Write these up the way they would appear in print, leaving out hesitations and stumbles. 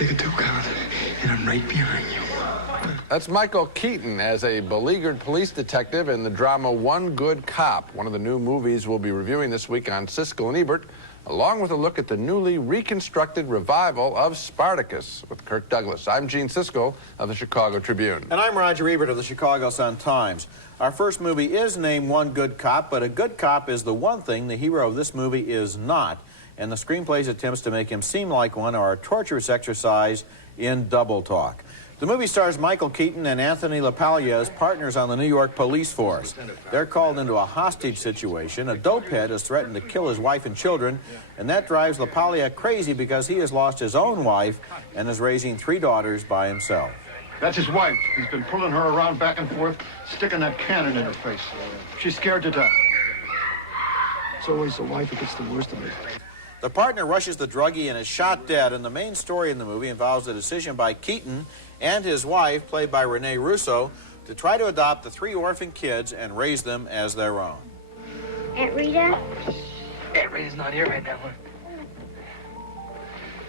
take a 2 count, and I'm right behind you. That's Michael Keaton as a beleaguered police detective in the drama One Good Cop, one of the new movies we'll be reviewing this week on Siskel and Ebert, along with a look at the newly reconstructed revival of Spartacus with Kirk Douglas. I'm Gene Siskel of the Chicago Tribune. And I'm Roger Ebert of the Chicago Sun-Times. Our first movie is named One Good Cop, but a good cop is the one thing the hero of this movie is not. And the screenplay's attempts to make him seem like one are a torturous exercise in double talk. The movie stars Michael Keaton and Anthony LaPaglia as partners on the New York police force. They're called into a hostage situation. A dopehead has threatened to kill his wife and children, and that drives LaPaglia crazy because he has lost his own wife and is raising 3 daughters by himself. That's his wife. He's been pulling her around back and forth, sticking that cannon in her face. She's scared to death. It's always the wife that gets the worst of it. The partner rushes the druggie and is shot dead, and the main story in the movie involves a decision by Keaton and his wife, played by Rene Russo, to try to adopt the 3 orphan kids and raise them as their own. Aunt Rita? Aunt Rita's not here right now.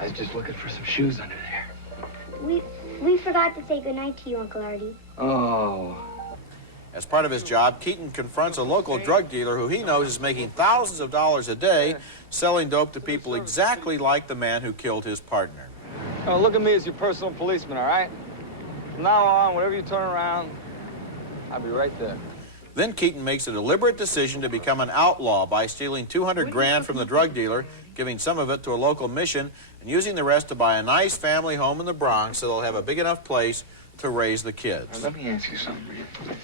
I was just looking for some shoes under there. We forgot to say goodnight to you, Uncle Artie. Oh. As part of his job, Keaton confronts a local drug dealer who he knows is making thousands of dollars a day selling dope to people exactly like the man who killed his partner. Oh, look at me as your personal policeman, all right? From now on, whenever you turn around, I'll be right there. Then Keaton makes a deliberate decision to become an outlaw by stealing 200 grand from the drug dealer, giving some of it to a local mission, and using the rest to buy a nice family home in the Bronx so they'll have a big enough place to raise the kids. Let me ask you something, Rita.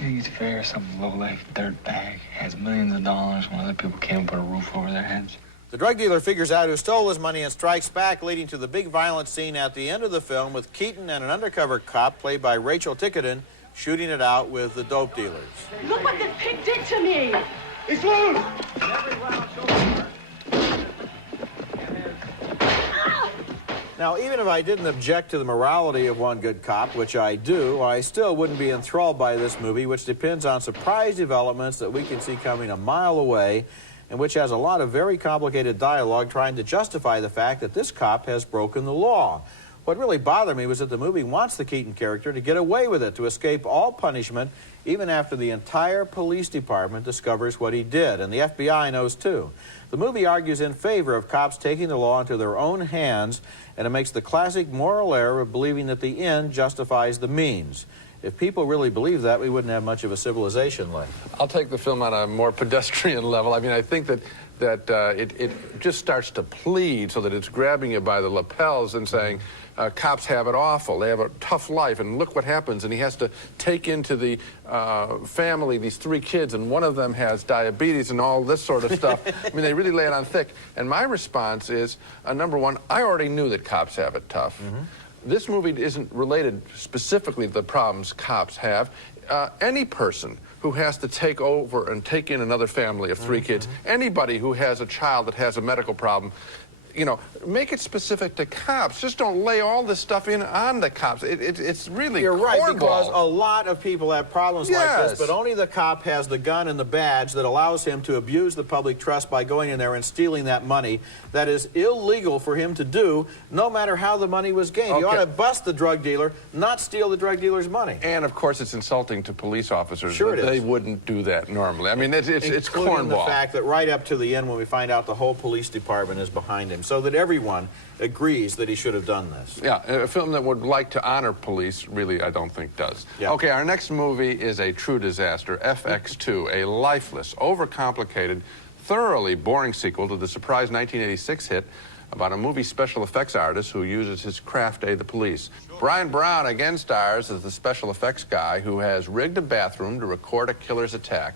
You think it's fair some low-life dirtbag has millions of dollars when other people can't put a roof over their heads? The drug dealer figures out who stole his money and strikes back, leading to the big violent scene at the end of the film with Keaton and an undercover cop, played by Rachel Ticotin, shooting it out with the dope dealers. Look what this pig did to me! He's loose! Now, even if I didn't object to the morality of One Good Cop, which I do, I still wouldn't be enthralled by this movie, which depends on surprise developments that we can see coming a mile away, and which has a lot of very complicated dialogue trying to justify the fact that this cop has broken the law. What really bothered me was that the movie wants the Keaton character to get away with it, to escape all punishment, even after the entire police department discovers what he did, and the FBI knows too. The movie argues in favor of cops taking the law into their own hands, and it makes the classic moral error of believing that the end justifies the means. If people really believe that, we wouldn't have much of a civilization left. I'll take the film on a more pedestrian level. I mean, I think that it just starts to plead so that it's grabbing you by the lapels and saying, cops have it awful, they have a tough life, and look what happens. And he has to take into the family these 3 kids, and one of them has diabetes and all this sort of stuff. I mean, they really lay it on thick. And my response is, number one, I already knew that cops have it tough. This movie isn't related specifically to the problems cops have. Any person who has to take over and take in another family of 3 kids, anybody who has a child that has a medical problem, you know, make it specific to cops. Just don't lay all this stuff in on the cops. It's really You're right, cornball. because a lot of people have problems like this, but only the cop has the gun and the badge that allows him to abuse the public trust by going in there and stealing that money. That is illegal for him to do, no matter how the money was gained. Okay. You ought to bust the drug dealer, not steal the drug dealer's money. And, of course, it's insulting to police officers. Sure it is. They wouldn't do that normally. I mean, it's Including cornball. the fact that right up to the end, when we find out the whole police department is behind him, so that everyone agrees that he should have done this. Yeah, a film that would like to honor police, really, I don't think does. Yeah. Okay, our next movie is a true disaster, FX2, a lifeless, overcomplicated, thoroughly boring sequel to the surprise 1986 hit about a movie special effects artist who uses his craft to aid the police. Brian Brown again stars as the special effects guy who has rigged a bathroom to record a killer's attack.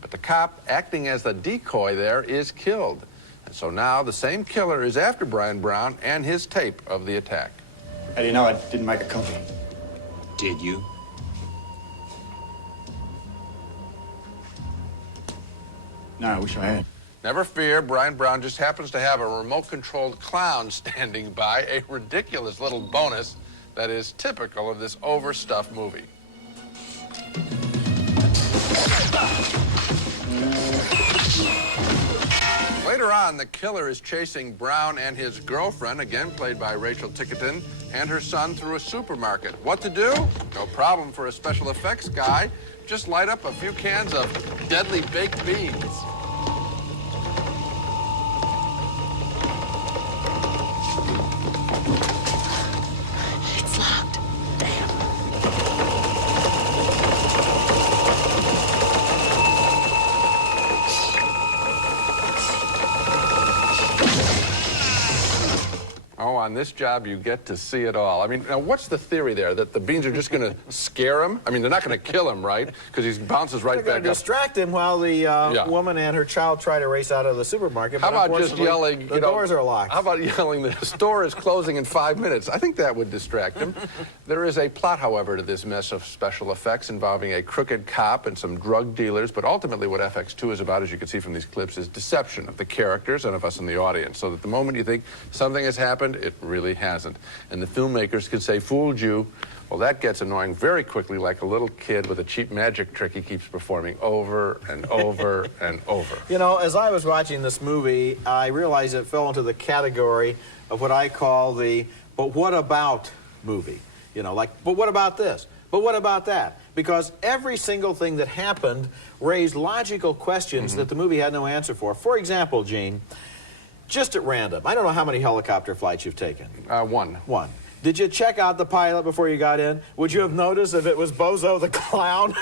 But the cop acting as the decoy there is killed. And so now the same killer is after Brian Brown and his tape of the attack. How do you know I didn't make a copy? Did you? No, I wish I had. Never fear, Brian Brown just happens to have a remote-controlled clown standing by, a ridiculous little bonus that is typical of this overstuffed movie. Later on, the killer is chasing Brown and his girlfriend, again played by Rachel Tickerton, and her son through a supermarket. What to do? No problem for a special effects guy. Just light up a few cans of deadly baked beans. It's locked. Damn. Oh, on this job, you get to see it all. I mean, now, what's the theory there? That the beans are just going to scare him? I mean, they're not going to kill him, right? Because he bounces right They're back going to up. distract him while the woman and her child try to race out of the supermarket. How but about just yelling, the doors are locked. How about yelling, the store is closing in 5 minutes? I think that would distract him. There is a plot, however, to this mess of special effects involving a crooked cop and some drug dealers, but ultimately what FX2 is about, as you can see from these clips, is deception of the characters and of us in the audience, so that the moment you think something has happened, it really hasn't. And the filmmakers can say, fooled you. Well, that gets annoying very quickly, like a little kid with a cheap magic trick he keeps performing over and over and over. You know, as I was watching this movie, I realized it fell into the category of what I call the "but what about" movie. You know, like, but what about this? But what about that? Because every single thing that happened raised logical questions that the movie had no answer for. For example, Gene, just at random, I don't know how many helicopter flights you've taken. One. One. Did you check out the pilot before you got in? Would you have noticed if it was Bozo the Clown?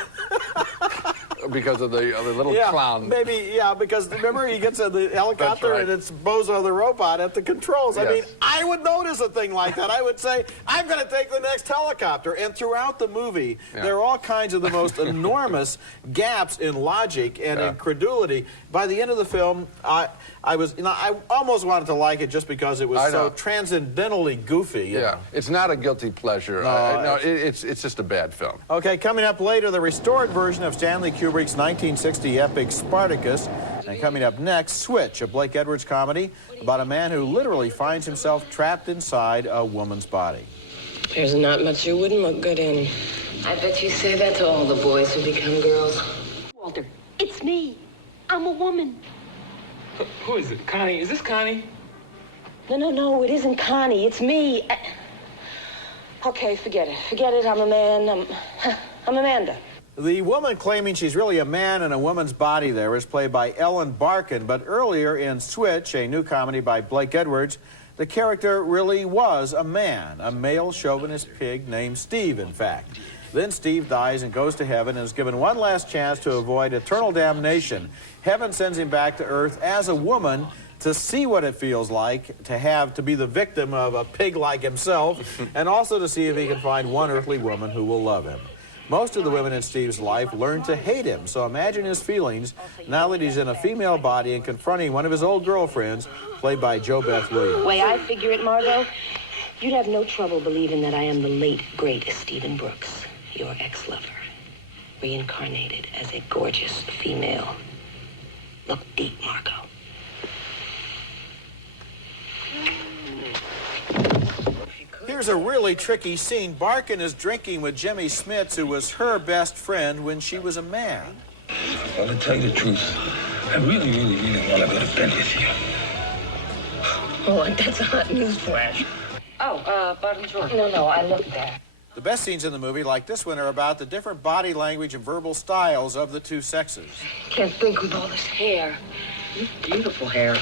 Because of the little clown. Maybe, yeah, because remember he gets in the helicopter and it's Bozo the robot at the controls. Yes. I mean, I would notice a thing like that. I would say, I'm going to take the next helicopter. And throughout the movie, there are all kinds of the most enormous gaps in logic and incredulity. By the end of the film, I almost wanted to like it just because it was so transcendentally goofy. You know? It's not a guilty pleasure. No, it's just a bad film. Okay, coming up later, the restored version of Stanley Kubrick's 1960 epic Spartacus. And coming up next, Switch, a Blake Edwards comedy about a man who literally finds himself trapped inside a woman's body. There's not much you wouldn't look good in. I bet you say that to all the boys who become girls. Walter, it's me. I'm a woman. Who is it? Connie? Is this Connie? No, it isn't Connie. It's me. Okay, forget it. Forget it. I'm a man. I'm Amanda. The woman claiming she's really a man in a woman's body there is played by Ellen Barkin, but earlier in Switch, a new comedy by Blake Edwards, the character really was a man, a male chauvinist pig named Steve, in fact. Then Steve dies and goes to heaven and is given one last chance to avoid eternal damnation. Heaven sends him back to earth as a woman to see what it feels like to be the victim of a pig like himself, and also to see if he can find one earthly woman who will love him. Most of the women in Steve's life learn to hate him, so imagine his feelings now that he's in a female body and confronting one of his old girlfriends, played by Jo Beth Williams. The way I figure it, Margot, you'd have no trouble believing that I am the late, great Stephen Brooks, your ex-lover, reincarnated as a gorgeous female. Look deep, Margot. Here's a really tricky scene. Barkin is drinking with Jimmy Smits, who was her best friend when she was a man. Well, to tell you the truth, I really want to go to bed with you. Oh, that's a hot news flash. Oh, bottom drawer. No, I looked there. The best scenes in the movie, like this one, are about the different body language and verbal styles of the two sexes. Can't think with all this hair. Beautiful hair.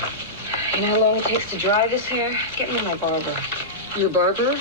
You know how long it takes to dry this hair? Get me my barber. Your barber?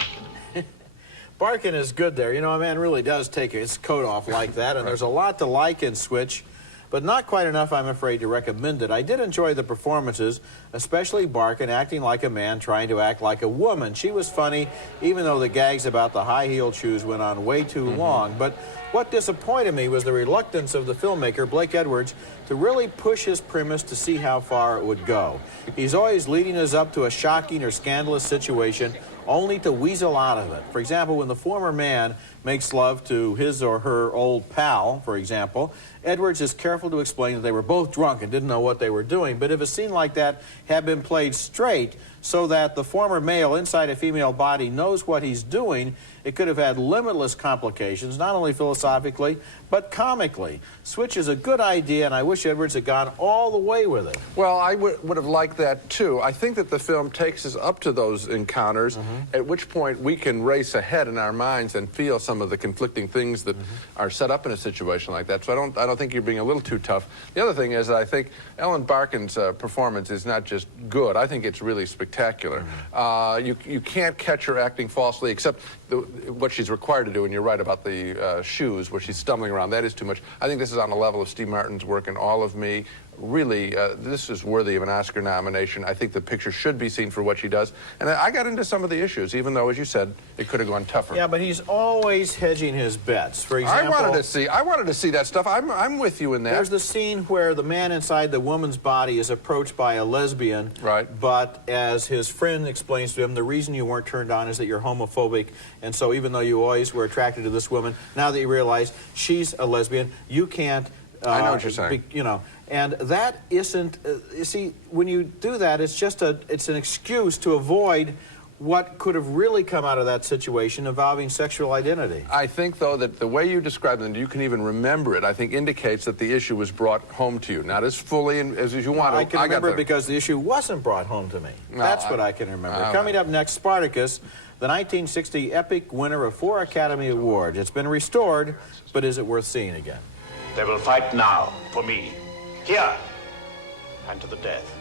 Barkin is good there. You know, a man really does take his coat off like that, and there's a lot to like in Switch, but not quite enough, I'm afraid, to recommend it. I did enjoy the performances, especially Barkin acting like a man trying to act like a woman. She was funny, even though the gags about the high-heeled shoes went on way too long. But what disappointed me was the reluctance of the filmmaker, Blake Edwards, to really push his premise to see how far it would go. He's always leading us up to a shocking or scandalous situation, only to weasel out of it. For example, when the former man makes love to his or her old pal, for example, Edwards is careful to explain that they were both drunk and didn't know what they were doing. But if a scene like that had been played straight, so that the former male inside a female body knows what he's doing, it could have had limitless complications, not only philosophically, but comically. Switch is a good idea, and I wish Edwards had gone all the way with it. Well, I would have liked that, too. I think that the film takes us up to those encounters, at which point we can race ahead in our minds and feel some of the conflicting things that are set up in a situation like that. So I don't think you're being a little too tough. The other thing is that I think Ellen Barkin's performance is not just good. I think it's really spectacular. You can't catch her acting falsely, except what she's required to do, and you're right about the shoes, where she's stumbling around. That is too much. I think this is on the level of Steve Martin's work in All of Me. Really, this is worthy of an Oscar nomination. I think the picture should be seen for what she does. And I got into some of the issues, even though, as you said, it could have gone tougher. Yeah, but he's always hedging his bets. For example, I wanted to see that stuff. I'm with you in that. There's the scene where the man inside the woman's body is approached by a lesbian. Right. But as his friend explains to him, the reason you weren't turned on is that you're homophobic. And so even though you always were attracted to this woman, now that you realize she's a lesbian, you can't... I know what you're saying. You know, and that isn't... you see, when you do that, it's an excuse to avoid what could have really come out of that situation involving sexual identity. I think, though, that the way you describe it, and you can even remember it, I think indicates that the issue was brought home to you. Not as fully as you want. I can remember it because the issue wasn't brought home to me. That's what I can remember. Coming up next, Spartacus, the 1960 epic winner of 4 Academy Awards. It's been restored, but is it worth seeing again? They will fight now for me, here, and to the death.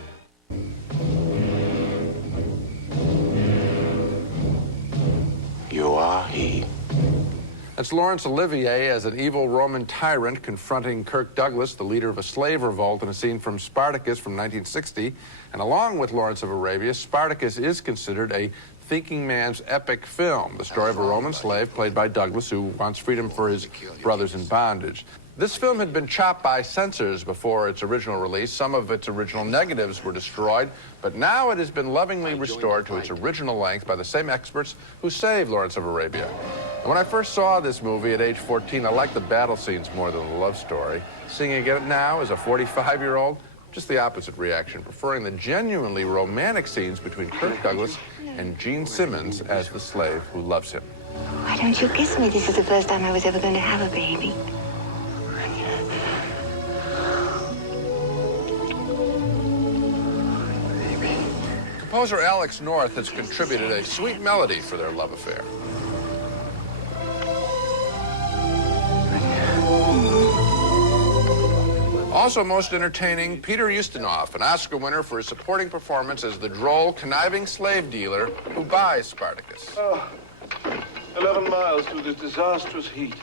You are he. That's Laurence Olivier as an evil Roman tyrant confronting Kirk Douglas, the leader of a slave revolt, in a scene from Spartacus from 1960. And along with Lawrence of Arabia, Spartacus is considered a thinking man's epic film, the story of a Roman slave played by Douglas who wants freedom for his brothers in bondage. This film had been chopped by censors before its original release. Some of its original negatives were destroyed, but now it has been lovingly restored to its original length by the same experts who saved Lawrence of Arabia. And when I first saw this movie at age 14, I liked the battle scenes more than the love story. Seeing it again now as a 45-year-old, just the opposite reaction, preferring the genuinely romantic scenes between Kirk Douglas and Gene Simmons as the slave who loves him. Why don't you kiss me? This is the first time I was ever going to have a baby. Composer Alex North has contributed a sweet melody for their love affair. Also most entertaining, Peter Ustinov, an Oscar winner for his supporting performance as the droll, conniving slave dealer who buys Spartacus. 11 miles through this disastrous heat,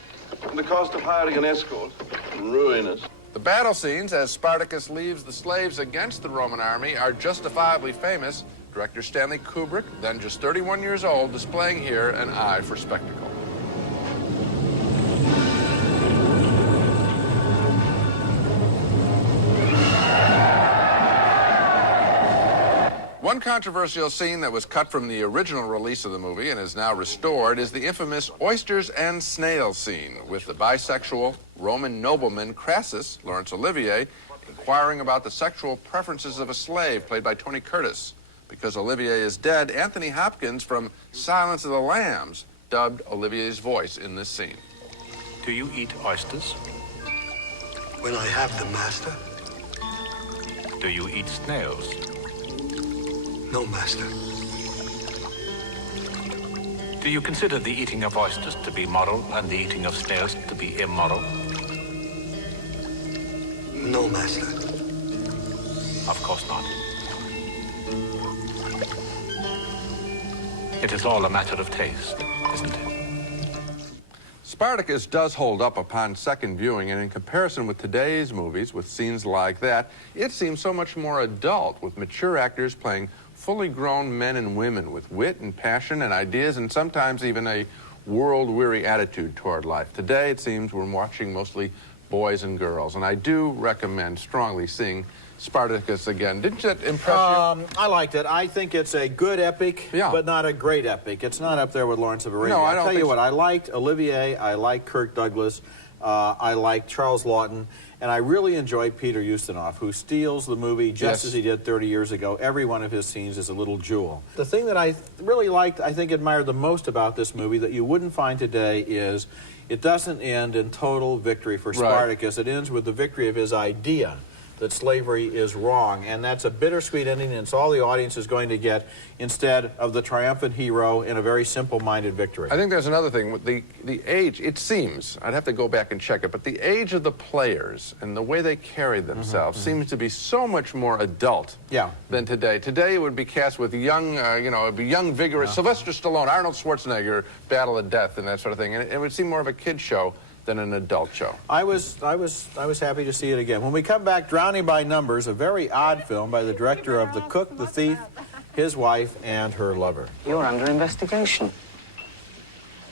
and the cost of hiring an escort, ruinous. The battle scenes as Spartacus leaves the slaves against the Roman army are justifiably famous. Director Stanley Kubrick, then just 31 years old, displaying here an eye for spectacle. One controversial scene that was cut from the original release of the movie and is now restored is the infamous oysters and snails scene with the bisexual Roman nobleman Crassus, Laurence Olivier, inquiring about the sexual preferences of a slave played by Tony Curtis. Because Olivier is dead, Anthony Hopkins from Silence of the Lambs dubbed Olivier's voice in this scene. Do you eat oysters? When I have them, master. Do you eat snails? No, master. Do you consider the eating of oysters to be moral and the eating of snails to be immoral? No, master. Of course not. It is all a matter of taste, isn't it? Spartacus does hold up upon second viewing, and in comparison with today's movies, with scenes like that, it seems so much more adult, with mature actors playing fully grown men and women with wit and passion and ideas and sometimes even a world-weary attitude toward life. Today, it seems we're watching mostly boys and girls, and I do recommend strongly seeing Spartacus again. Didn't that impress you? I liked it. I think it's a good epic, but not a great epic. It's not up there with Lawrence of Arabia. No, I don't I'll tell you think what, so. I liked Olivier, I liked Kirk Douglas. I like Charles Lawton, and I really enjoy Peter Ustinov, who steals the movie just as he did 30 years ago. Every one of his scenes is a little jewel. The thing that I really liked, I think admired the most about this movie that you wouldn't find today is it doesn't end in total victory for Spartacus. It ends with the victory of his idea that slavery is wrong, and that's a bittersweet ending, and it's all the audience is going to get instead of the triumphant hero in a very simple-minded victory. I think there's another thing with the age. It seems, I'd have to go back and check it, but the age of the players and the way they carry themselves seems to be so much more adult than today. Today it would be cast with young, you know, it'd be young, vigorous Sylvester Stallone, Arnold Schwarzenegger, battle of death, and that sort of thing, and it would seem more of a kid show than an adult show. I was happy to see it again. When we come back, Drowning by Numbers, a very odd film by the director of The Cook, the Thief, his wife, and her lover. You're under investigation.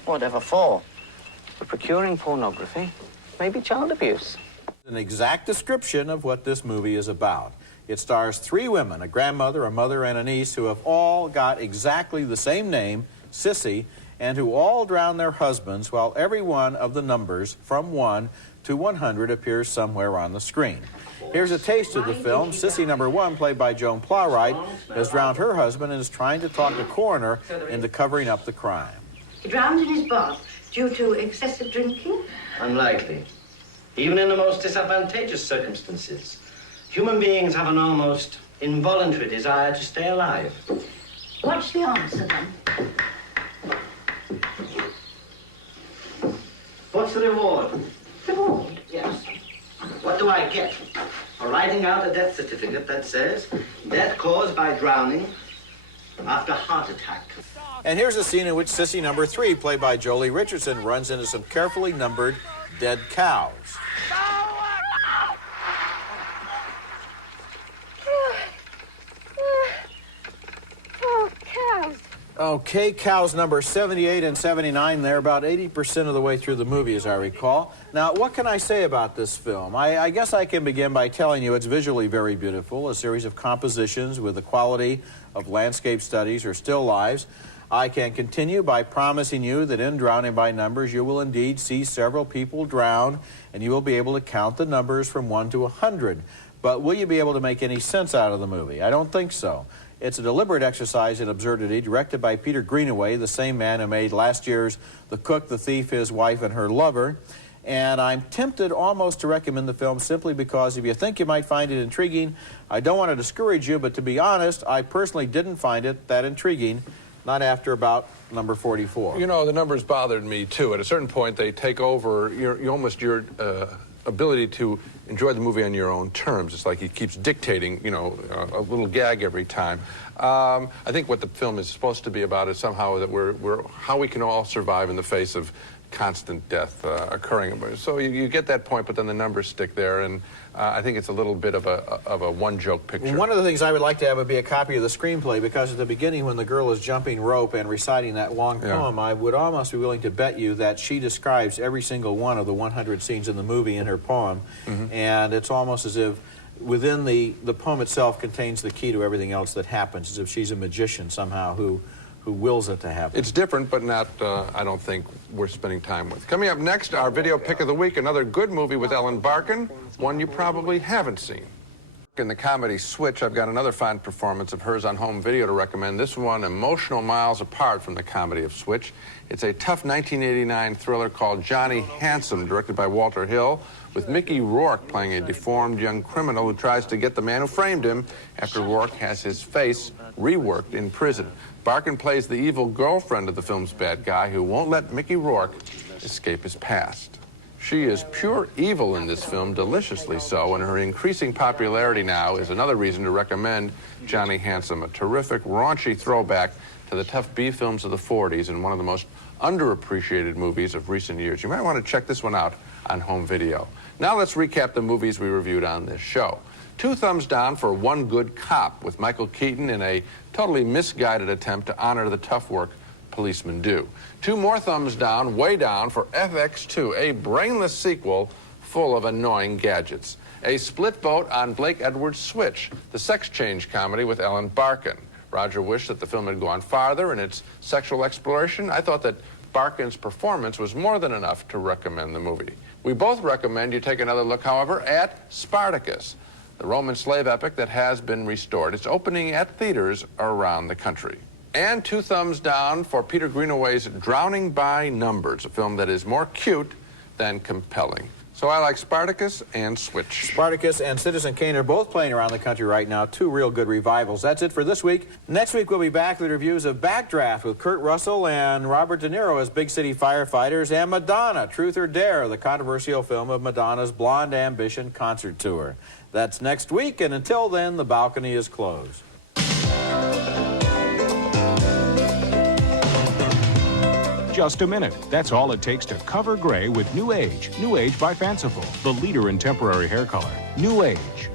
Whatever for? For procuring pornography, maybe child abuse. An exact description of what this movie is about. It stars 3 women, a grandmother, a mother, and a niece, who have all got exactly the same name, Sissy, and who all drown their husbands, while every one of the numbers from 1 to 100 appears somewhere on the screen. Here's a taste of the film. Sissy number 1, played by Joan Plowright, has drowned her husband and is trying to talk the coroner into covering up the crime. He drowned in his bath due to excessive drinking? Unlikely. Even in the most disadvantageous circumstances, human beings have an almost involuntary desire to stay alive. What's the answer, then? What's the reward? Reward? Yes. What do I get for writing out a death certificate that says death caused by drowning after heart attack? And here's a scene in which Sissy number 3, played by Jolie Richardson, runs into some carefully numbered dead cows. Oh, cows. Okay, cows number 78 and 79. They're about 80% of the way through the movie, as I recall. Now, what can I say about this film? I guess I can begin by telling you it's visually very beautiful, a series of compositions with the quality of landscape studies or still lives. I can continue by promising you that in Drowning by Numbers, you will indeed see several people drown, and you will be able to count the numbers from 1 to 100. But will you be able to make any sense out of the movie? I don't think so. It's a deliberate exercise in absurdity, directed by Peter Greenaway, the same man who made last year's The Cook, the Thief, his wife, and her lover. And I'm tempted almost to recommend the film simply because if you think you might find it intriguing, I don't want to discourage you, but to be honest, I personally didn't find it that intriguing, not after about number 44. You know, the numbers bothered me, too. At a certain point, they take over your ability to enjoy the movie on your own terms. It's like he keeps dictating, you know, a little gag every time. I think what the film is supposed to be about is somehow that how we can all survive in the face of constant death occurring. So you get that point, but then the numbers stick there, and I think it's a little bit of a one-joke picture. One of the things I would like to have would be a copy of the screenplay, because at the beginning when the girl is jumping rope and reciting that long poem, I would almost be willing to bet you that she describes every single one of the 100 scenes in the movie in her poem, and it's almost as if within the poem itself contains the key to everything else that happens, as if she's a magician somehow who wills it to happen. It's different, but not, I don't think, worth spending time with. Coming up next, our video pick of the week, another good movie with Ellen Barkin, one you probably haven't seen. In the comedy Switch, I've got another fine performance of hers on home video to recommend. This one, emotional miles apart from the comedy of Switch. It's a tough 1989 thriller called Johnny Handsome, directed by Walter Hill, with Mickey Rourke playing a deformed young criminal who tries to get the man who framed him after Rourke has his face reworked in prison. Barkin plays the evil girlfriend of the film's bad guy who won't let Mickey Rourke escape his past. She is pure evil in this film, deliciously so, and her increasing popularity now is another reason to recommend Johnny Handsome, a terrific, raunchy throwback to the tough B films of the 40s and one of the most underappreciated movies of recent years. You might want to check this one out on home video. Now let's recap the movies we reviewed on this show. 2 thumbs down for One Good Cop, with Michael Keaton in a totally misguided attempt to honor the tough work policemen do. 2 more thumbs down, way down, for FX2, a brainless sequel full of annoying gadgets. A split vote on Blake Edwards' Switch, the sex change comedy with Ellen Barkin. Roger wished that the film had gone farther in its sexual exploration. I thought that Barkin's performance was more than enough to recommend the movie. We both recommend you take another look, however, at Spartacus, the Roman slave epic that has been restored. It's opening at theaters around the country. And 2 thumbs down for Peter Greenaway's Drowning by Numbers, a film that is more cute than compelling. So I like Spartacus and Switch. Spartacus and Citizen Kane are both playing around the country right now. 2 real good revivals. That's it for this week. Next week we'll be back with reviews of Backdraft with Kurt Russell and Robert De Niro as big city firefighters, and Madonna, Truth or Dare, the controversial film of Madonna's Blonde Ambition concert tour. That's next week, and until then, the balcony is closed. Just a minute. That's all it takes to cover gray with New Age. New Age by Fanciful, the leader in temporary hair color. New Age.